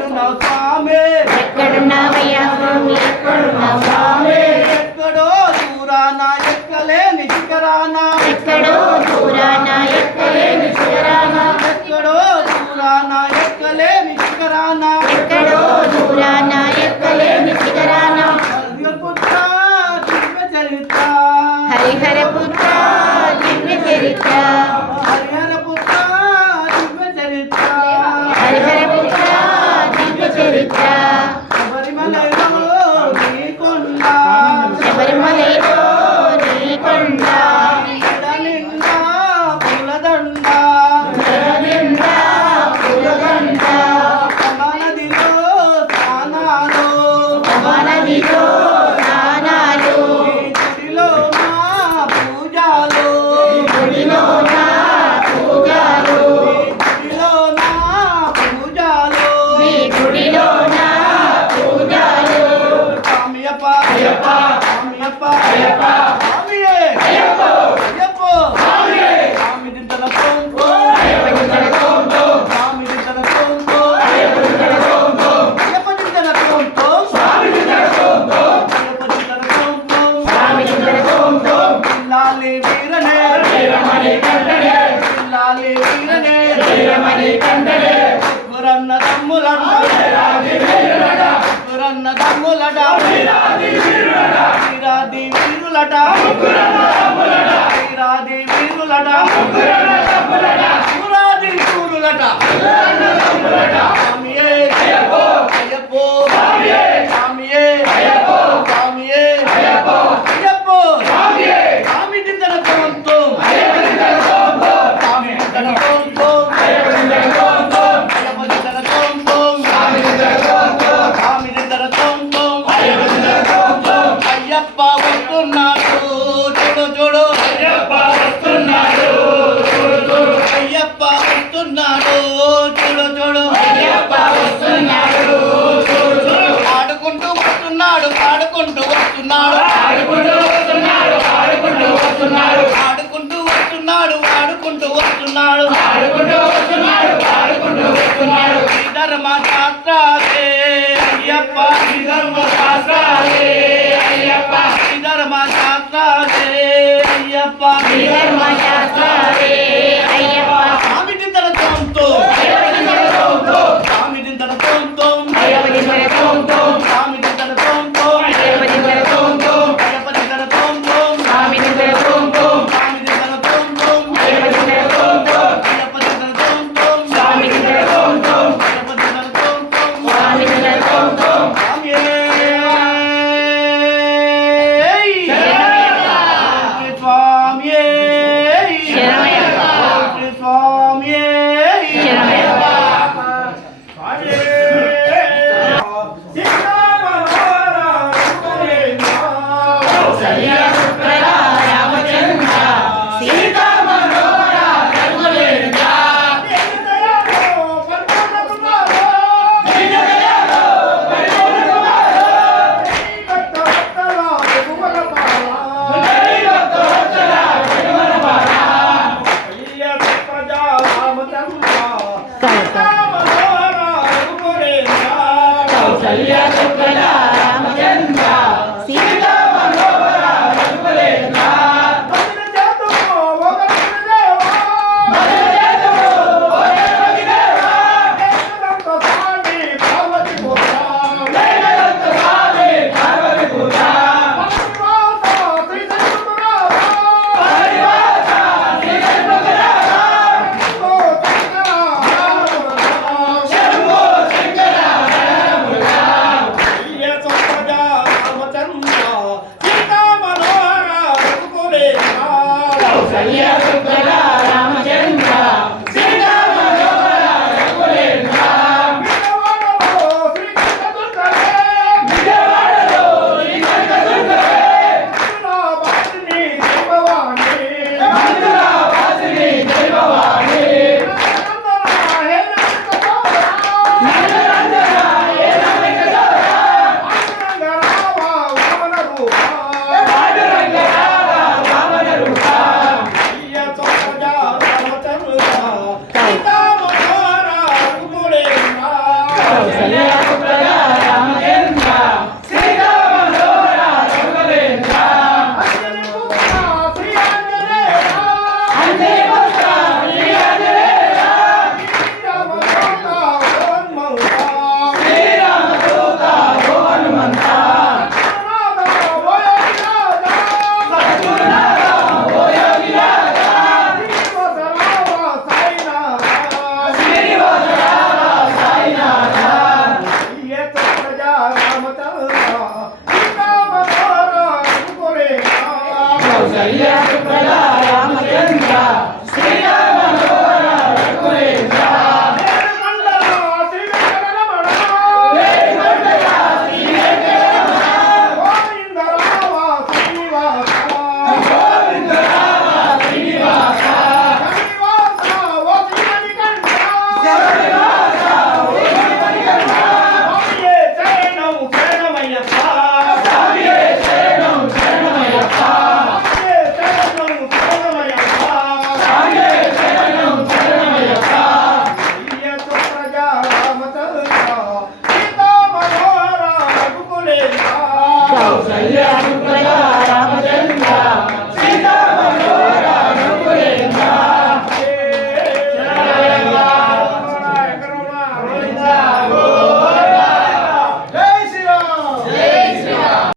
ఎక్కడున్నావు స్వామి ఎక్కడున్నావయ్యా స్వామి ఎక్కడున్నావు స్వామి ఎక్కడో దూరాన ఎక్కలేని శిఖరాన ఎక్కడో దూరాన ఎక్కలేని శిఖరాన ఎక్కడో దూరాన ఎక్కలేని శిఖరాన ఎక్కడో దూరాన ఎక్కలేని శిఖరాన పుత్ర దివ్య చరిత్ర హరిహర పుత్ర దివ్య చరిత్ర హరిహర పుత్ర దివ్య చరిత్ర హరిహర పుత్ర దివ్య చరిత్ర శబరిమలలో నీ కొండ శబరిమలలో నీ కొండ ఎడ నిండా పూలదండ నిండా పూలదండ నదిలో స్నానాలు నదిలో స్నానాలు గుడిలో మా పూజలు గుడిలో నా పూజలు గుడిలో నా పూజలు నీ గుడిలో నా పూజలు స్వామియప్ప అయ్యప్ప స్వామియప్ప అయ్యప్ప స్వామియే అయ్యప్ప అయ్యప్ప స్వామియే స్వామి దింతల కొంపు దింతల కొంపు స్వామి దింతల కొంపు దింతల కొంపు అయ్యప్ప దింతల కొంపు స్వామి దింతల కొంపు అయ్యప్ప దింతల కొంపు స్వామి దింతల కొంపు పిల్లాలి వీరనే వీరమణి కంటనే పిల్లాలి వీరనే వీరమణి కంటనే ముగ్గురన్న తమ్ములట ముగ్గురన్న తమ్ములట వీరాది వీరులట వీరాది వీరులట పురాది శూరులట స్వామియే అయ్యప్పో స్వామియే స్వామియే అయ్యప్పో స్వామి దింతల కొంపు స్వామి దింతల కొంపు అయ్యప్ప దింతల కొంపు స్వామి దింతల కొంపు అయ్యప్ప వస్తున్నాడు చూడు చూడు అయ్యప్ప వస్తున్నాడు అయ్యప్ప వస్తున్నాడు చూడు చూడు అయ్యప్ప వస్తున్నాడు ఆడుకుంటూ వస్తున్నాడు పాడుకుంటూ వస్తున్నాడు ఆడుకుంటూ వస్తున్నాడు ఆడుకుంటూ వస్తున్నాడు ఆడుకుంటూ వస్తున్నాడు ఆడుకుంటూ వస్తున్నాడు ఆడుకుంటూ వస్తున్నాడు ఆడుకుంటూ వస్తున్నాడు ధర్మ శాస్త్రాలే అయ్యప్ప ధర్మ శాస్త్రాలే అయ్యప్ప ధర్మ శాస్త్రాలే అయ్యప్ప ధర్మ